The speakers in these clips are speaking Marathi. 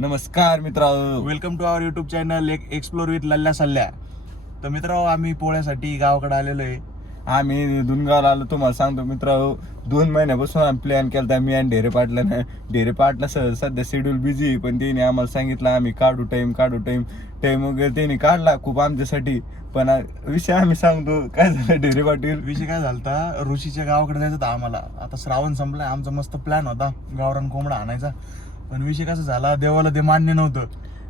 नमस्कार मित्रांनो. Welcome to our YouTube channel explore with Lallya Sallya. तर मित्र आम्ही पोळ्यासाठी गावाकडे आलेलो आहे. आम्ही दुनगावला आलो तुम्हाला सांगतो मित्रांनो दोन महिन्यापासून आम्ही प्लॅन केला मी आणि ढेरे पाटला ढेरे पाटला स सध्या शेड्यूल बिझी पण त्यांनी आम्हाला सांगितलं आम्ही काढू टाइम काढू टाइम टाइम वगैरे त्यांनी काढला खूप आमच्यासाठी. पण विषय आम्ही सांगतो काय झालं ढेरे पाटील? विषय काय झालता ऋषीच्या गावाकडे जायचं होतं आम्हाला. आता श्रावण संपलाय आमचा मस्त प्लॅन होता गावरान कोंबडा आणायचा. पण विषय कसा झाला देवाला ते मान्य नव्हतं.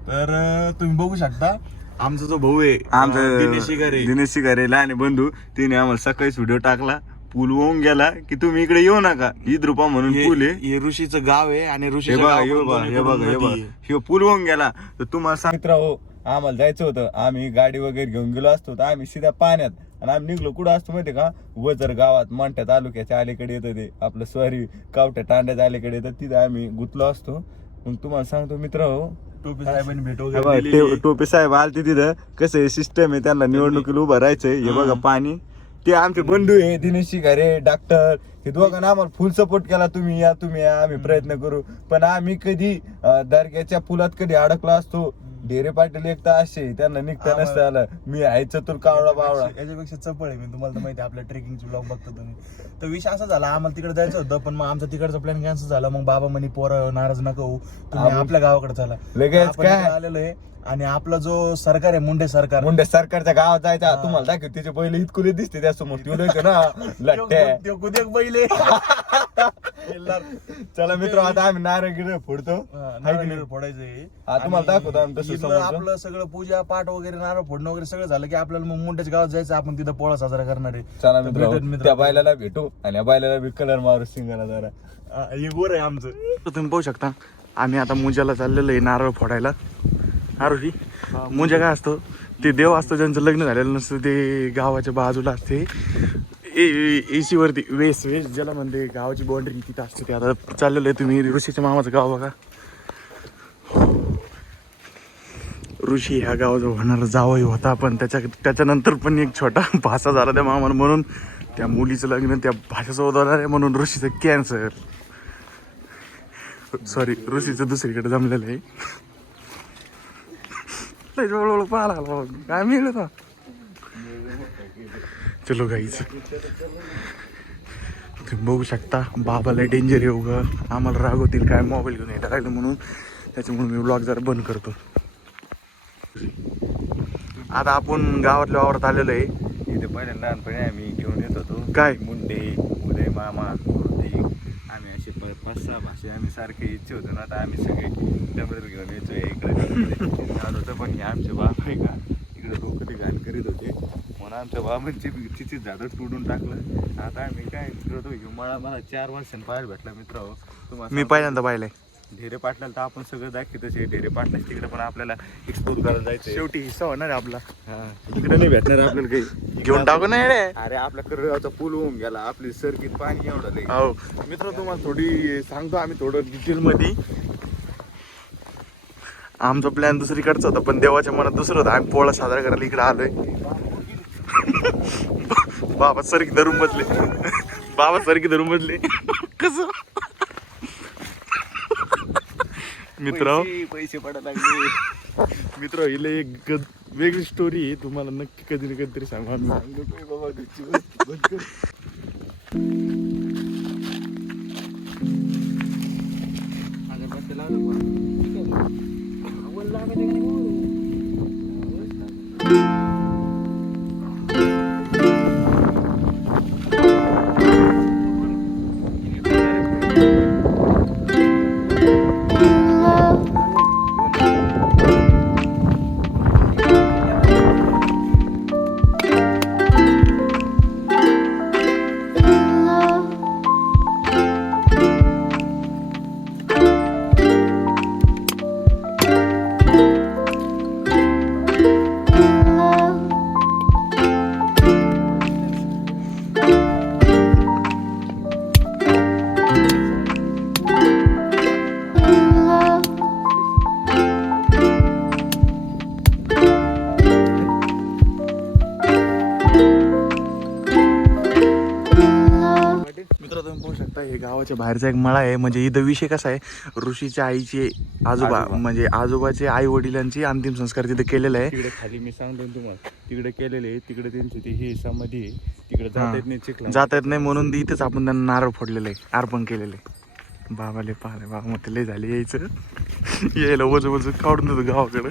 तर तुम्ही बघू शकता. आमचा जो भाऊ आहे अं, दिनेश शिगारे. दिनेश शिगारे लहान बंधू तिने आम्हाला सकाळीच व्हिडिओ टाकला. पूल होऊन गेला की तुम्ही इकडे येऊ नका. ईद रुपा म्हणून हे पूल आहे. हे ऋषीचं गाव आहे आणि बघा हे हे हे. हे पूल होऊन गेला. तर तुम्हाला सांग मित्र हो आम्हाला जायचं होतं. आम्ही गाडी वगैरे घेऊन गेलो असतो. तर आम्ही सीधा पाण्यात आणि आम्ही निघलो. कुठं असतो माहिती का? वजर गावात मंठ्या तालुक्याच्या अलीकडे येतं ते. आपलं सॉरी कावट्या तांड्याच्या अलीकडे येतं. तिथं आम्ही गुतलो असतो. मग तुम्हाला सांगतो मित्र हो. टोपी साहेबांनी भेट हे वगैरे बघा, दिलेली आहे. ते- टोपे साहेब आलते तिथं. कसं सिस्टम आहे त्यांना निवडणुकीला उभं राहायचंय. हे बघा. पाणी. ते आमचे बंधू आहे दिनेश शिकारे डॉक्टर हे दोघांना आम्हाला फुल सपोर्ट केला. तुम्ही या तुम्ही या आम्ही प्रयत्न करू. पण आम्ही कधी दर्ग्याच्या पुलात कधी अडकला असतो ढेरे पाटील एक तर असे त्यांना निघता आम्हाला- नसतं आलं. मी आहे चतुर कावळा बावळा. याच्यापेक्षा याच्यापेक्षा चपळ आहे मी तुम्हाला तर माहिती आहे, आपल्या ट्रेकिंगचे ब्लॉग बघता तुम्ही. तर विषय असा झाला आम्हाला तिकडे जायचं होतं पण मग आमचा तिकडचा प्लॅन कॅन्सल झाला. मग बाबा म्हणे पोरं नाराज नका होऊ. तुम्ही आम्ही- आपल्या गावाकडे चला. लगेच आपण काय? आलेलो आहे आणि आपला जो सरकार आहे मुंडे सरकार. मुंडे सरकारच्या गावात जायचा. हा. तुम्हाला दाखव तिचे पहिले इतकुले दिसते त्यासमोर तू नाही का ना त्यो कुदेक बैले चला मित्र आता आम्ही नारळ फोडतो. हाय की नाही? फोडायचंय. हा, तुम्हाला दाखवतो आम्ही तसं इथलं समोरचं. आपलं सगळं पूजा पाठ वगैरे नारळ फोडणं वगैरे सगळं झालं की आपल्याला मग मुंड्याच्या गावात जायचं आपण तिथं पोळा साजरा करणार आहे. चला तर मित्र भेटून मित्र. त्या बायलाला भेटू आणि या बायलाला बी कलर मारू सिंगाला जरा. हा, हे गोर आहे आमचं. तुम्ही पाहू शकता आम्ही आता मुंजाला चाललेलो आहे नारळ फोडायला. आरोही मुंजा काय असतो? ते देव असतो ज्यांचं लग्न झालेलं नसतं ते गावाच्या बाजूला असते. ए सी वरती वेस वेस ज्याला म्हणते गावाची बाउंड्री तिथं असते ते. आता चाललेलं आहे तुम्ही ऋषीच्या मामाचं गाव बघा. ऋषी ह्या गावाचा होणार जावई होता पण त्याच्या त्याच्यानंतर पण एक छोटा भाषा झाला त्या मामाला म्हणून. त्या मुलीचं लग्न त्या भाषेसोबत होणार आहे म्हणून ऋषीचं कॅन्सर सॉरी ऋषीचं दुसरीकडे जमलेलं आहे. लय पाहा लागला काय मिळत चलो गाईच तुम्ही बघू शकता बाबाला डेंजर येऊ ग आम्हाला रागवतील काय मोबाईल घेऊन येता लागलं म्हणून. त्याच्यामुळे मी ब्लॉग जरा बंद करतो. आता आपण गावातल्या वावरात आलेलो आहे. इथे पहिले लहानपणी आम्ही घेऊन येत होतो. काय? मुंडे उदय मामा मूर्ती. आम्ही असे प- पाच सहा भाषे आम्ही सारखे इच्छे होतो ना आता आम्ही सगळे डबर घेऊन यायचो इकडे जात होतं पण हे आमचे बाप आहे का? इकडे डोकं घाण करीत होते. म्हणून आमच्या बाबांची तिची झाडं तोडून टाकलं. आता आम्ही काय करतो हिमाळा मला चार वर्षांनी पाहायला भेटला मित्र हो तुम्हाला मी सांगतो. पहिल्यांदा पाहिलंय. ढेरे पाटलाला तर आपण सगळं दाखवतच आहे ढेरे पाटलाच तिकडे पण आपल्याला एक्सप्लोर करायला जायचं शेवटी हिस्सा होणार आहे आपला. इकडे नाही भेटणार आपल्याला काही. घेऊन टाकू नाही रे अरे आपल्या करगावचा पूल होऊन गेला. आपली सर्किट पाणी एवढं. हो. मित्र तुम्हाला थोडी सांगतो आम्ही थोडं डिटेल मध्ये. आमचा प्लॅन दुसरीकडचा होता पण देवाच्या मनात दुसरं होतं. आम्ही पोळा साजरा करायला इकडे आलोय. बाबा सरकी धरून बसले. बाबा सरकी धरून बसले. कस? मित्र. पैसे पडत लागले. मित्र हिला एक वेगळी स्टोरी आहे. तुम्हाला नक्की कधी ना कधीतरी सांगा बाबा घरची गावाच्या बाहेरचा एक मळा आहे. म्हणजे इथं विषय कसा आहे? ऋषीच्या आईचे आजोबा. म्हणजे आजोबाचे आई वडिलांची अंतिम संस्कार तिथे केलेला आहे. तिकडे खाली मी सांगतो ना तुम्हाला. तिकडे केलेले तिकडे त्यांची ती ही समाधी आहे. तिकडे जाता येत नाही चिखला जाता येत नाही म्हणून ती इथेच आपण त्यांना नारळ फोडलेलं आहे. अर्पण केलेलं आहे. बाबाले पाहिले बाबा मग लय झाले यायचं. यायला वज वज काढून देतो गावाकडं.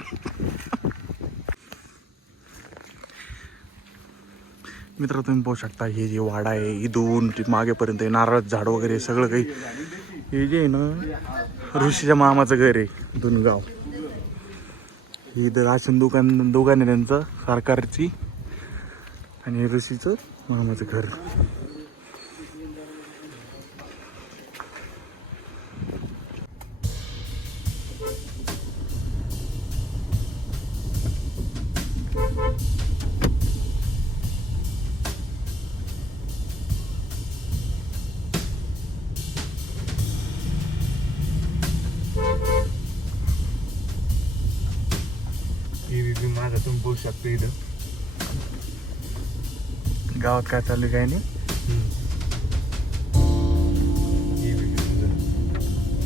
मित्र तुम्ही पाहू शकता हे जे वाडा आहे इथून ते मागेपर्यंत नारळ झाड वगैरे सगळं काही. हे जे आहे ना ऋषीच्या मामाचं घर आहे दुनगाव. हे इथं राशन दुकान दोघांनी त्यांचं सरकारची आणि ऋषीचं मामाचं घर. ही बी माझा तुम्ही बघू शकता इथं. गावात काय चालू काय नाही?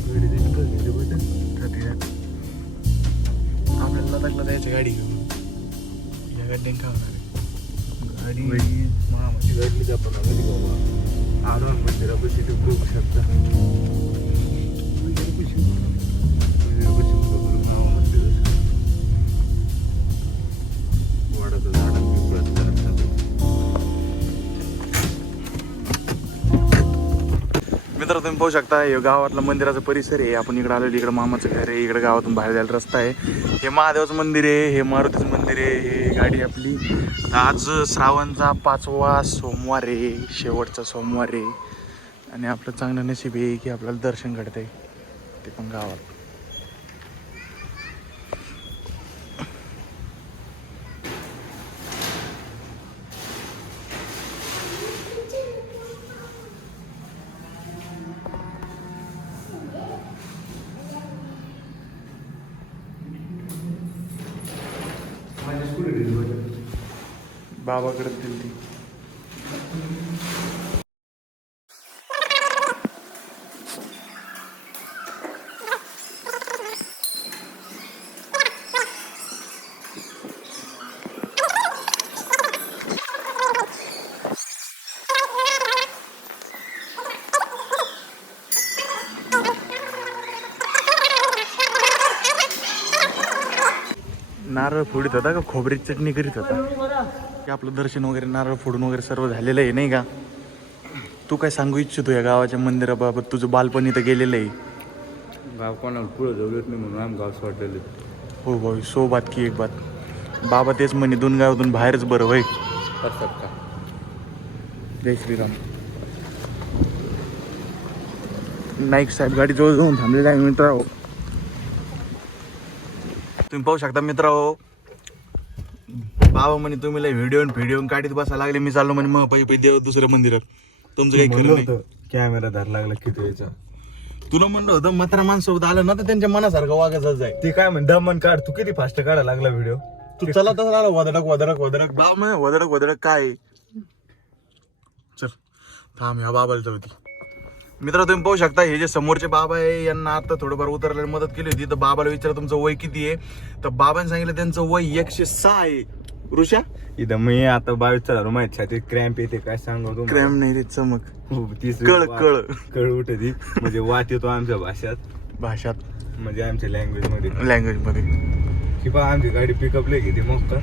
गडी आपल्याला लदाखला जायचं गाडी घेऊन. या गाडीने? गाडी आपण कधी बाबा. आलो मंदिरापाशी ते बघू शकता. तुम्ही पाहू शकता हे गावातला मंदिराचा परिसर आहे. आपण इकडे आलेलो इकडे मामाचं घर आहे इकडे गावातून बाहेर जायला रस्ता आहे. हे महादेवाचं मंदिर आहे हे मारुतीचं मंदिर आहे हे गाडी आपली. आज श्रावणचा पाचवा सोमवार आहे शेवटचा सोमवार आहे. आणि आपलं चांगलं नशीब आहे की आपल्याला दर्शन घडतंय. ते पण गावात. बाबाकडे दिली. ती नारळ फोडीत होता का? खोबरी चटणी करीत होता. की आपलं दर्शन वगैरे नारळ फोडून वगैरे सर्व झालेलं आहे नाही का? तू काय सांगू इच्छितो या गावाच्या मंदिराबाबत? तुझं बालपण इथं गेलेलं आहे. गाव कोणाला पुढं जाऊ येत नाही म्हणून आम्ही गाव सोडलेलं हो भाऊ सो बात की एक बात. बाबा तेच म्हणे दोन गावातून बाहेरच बरं का? जय श्रीराम. नाईक साहेब गाडी जवळ जाऊन थांबलेला आहे मित्र तुम्ही पाहू शकता मित्र हो बाबा म्हणे तुम्ही लय व्हिडिओ व्हिडिओ काढीत बसायला लागले. मी चाललो म्हणे मग पै देव दुसऱ्या मंदिरात. तुमचं काही खरं नाही. कॅमेरा धर लागला किती याचा. तुला म्हणलं होतं म्हातारा माणसोबत आलं ना तर त्यांच्या मनासारखं वागायचं जाय. ते काय म्हण दमन काढ तू किती फास्ट काढायला लागला व्हिडिओ तू चला तसं आला वदडक वदडक वदडक. बाब म्हणे वदडक वदडक काय? चल थांब ह्या बाबाला दे. मित्र तुम्ही पाहू शकता हे जे समोरचे बाबा आहे यांना आता थोडंफार उतरल्याला मदत केली होती. तर बाबाला विचारा तुमचं वय किती आहे? तर बाबाने सांगितलं त्यांचं वय एकशे सहा आहे. ऋषा? इथं मी आता बावीस चालू माहीत छातीत क्रॅम्प येते काय सांगू तुम्हाला? क्रॅम नाही रे चमक. हो, तिसरी कळ, कळ. कळ उठती म्हणजे वाट येतो आमच्या भाषात. भाषात. म्हणजे आमच्या लँग्वेजमध्ये. लँग्वेजमध्ये. की बा आमची गाडी पिकअप लय घेते मग का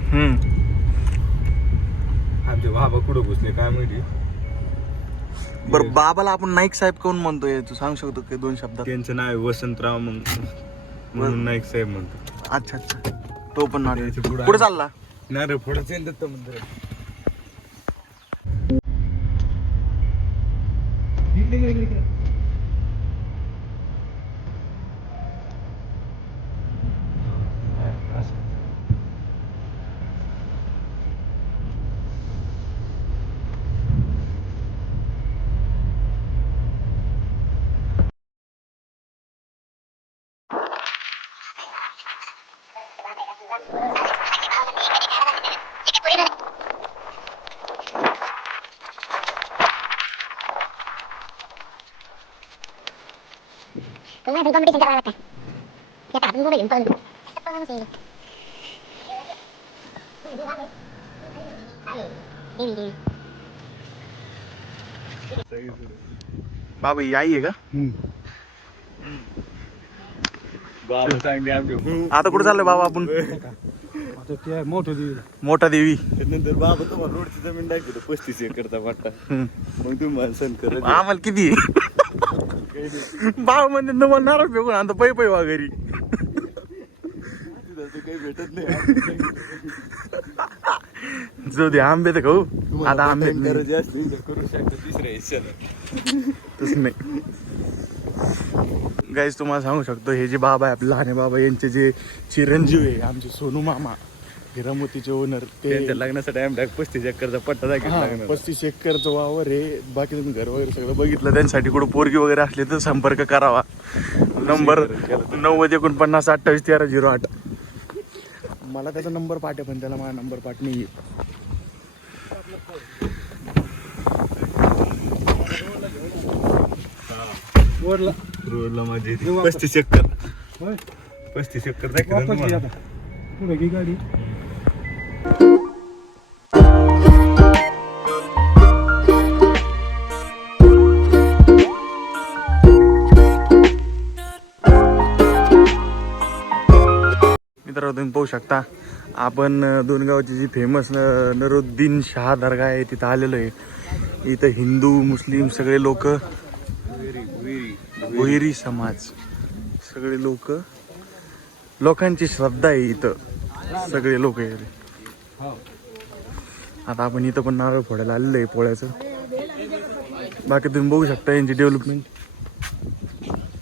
आमचे बाबा कुठं घुसले काय माहिती? बरं बाबाला आपण नाईक साहेब कोण म्हणतोय? तू सांगू शकतो की दोन शब्दात? त्यांचं नाव आहे वसंतराव मग म्हणून नाईक साहेब म्हणतो. अच्छा अच्छा. तो पण नाव पुढं पुढे चालला. नारळ फोडायचं आहे 그만 그거 우리 진짜 알았다. 야, 다른 거에 용돈. 떡방지. बाबू यही है क्या आता कुठे चाललोय बाबा आपण? मोठं देवी. मोठा देवी. नंतर बाबा तुम्हाला रोडची जमीन टाकली तर पस्तीस एकरचा हम्म. मग तुम्ही मला सण करत आम्हाला किती? बाबा म्हणजे तुम्हाला नारळ फेकून आता पै पै वा घरी. काही भेटत नाही. जाऊ दे आंबे तर खाऊ. आता आंबे असतील तर करू शकता तिसऱ्या हिस्साला तसं नाही. गाईज तुम्हाला सांगू शकतो हे जे बाबा आहे आपले लहाने बाबा यांचे जे चिरंजीव आहे आमचे सोनू मामा हिरामतीचे ओनर ते लग्नासाठी आम्ही डायरेक्ट पस्तीस एकरचा पट्टा दाखल पस्तीस एकरचं वावर आहे बाकी तुम्ही घर वगैरे सगळं बघितलं त्यांच्यासाठी कुठं पोरगी वगैरे असली तर संपर्क करावा. नंबर नव्वद एकोणपन्नास अठ्ठावीस तेरा झिरो आठ. मला त्याचा नंबर पाठव पण त्याला माझा नंबर पाठ नाही वडला रोडला माझी. पस्तीस होय पस्तीस एकर दाखल वापस घे तुम्हाला. आता पुढे घे गाडी मित्रांनो तुम्ही पाहू शकता आपण अं, दोनगावची जी फेमस नरुद्दीन शाह दर्गा आहे तिथं आलेलो आहे इथं हिंदू मुस्लिम सगळे लोक. भुईरी समाज. सगळे लोक लोकांची श्रद्धा आहे इथं. सगळे लोक आता आपण इथं पण नारळ फोडायला आलेलं आहे पोळ्याचं. बाकी तुम्ही बघू शकता यांची डेव्हलपमेंट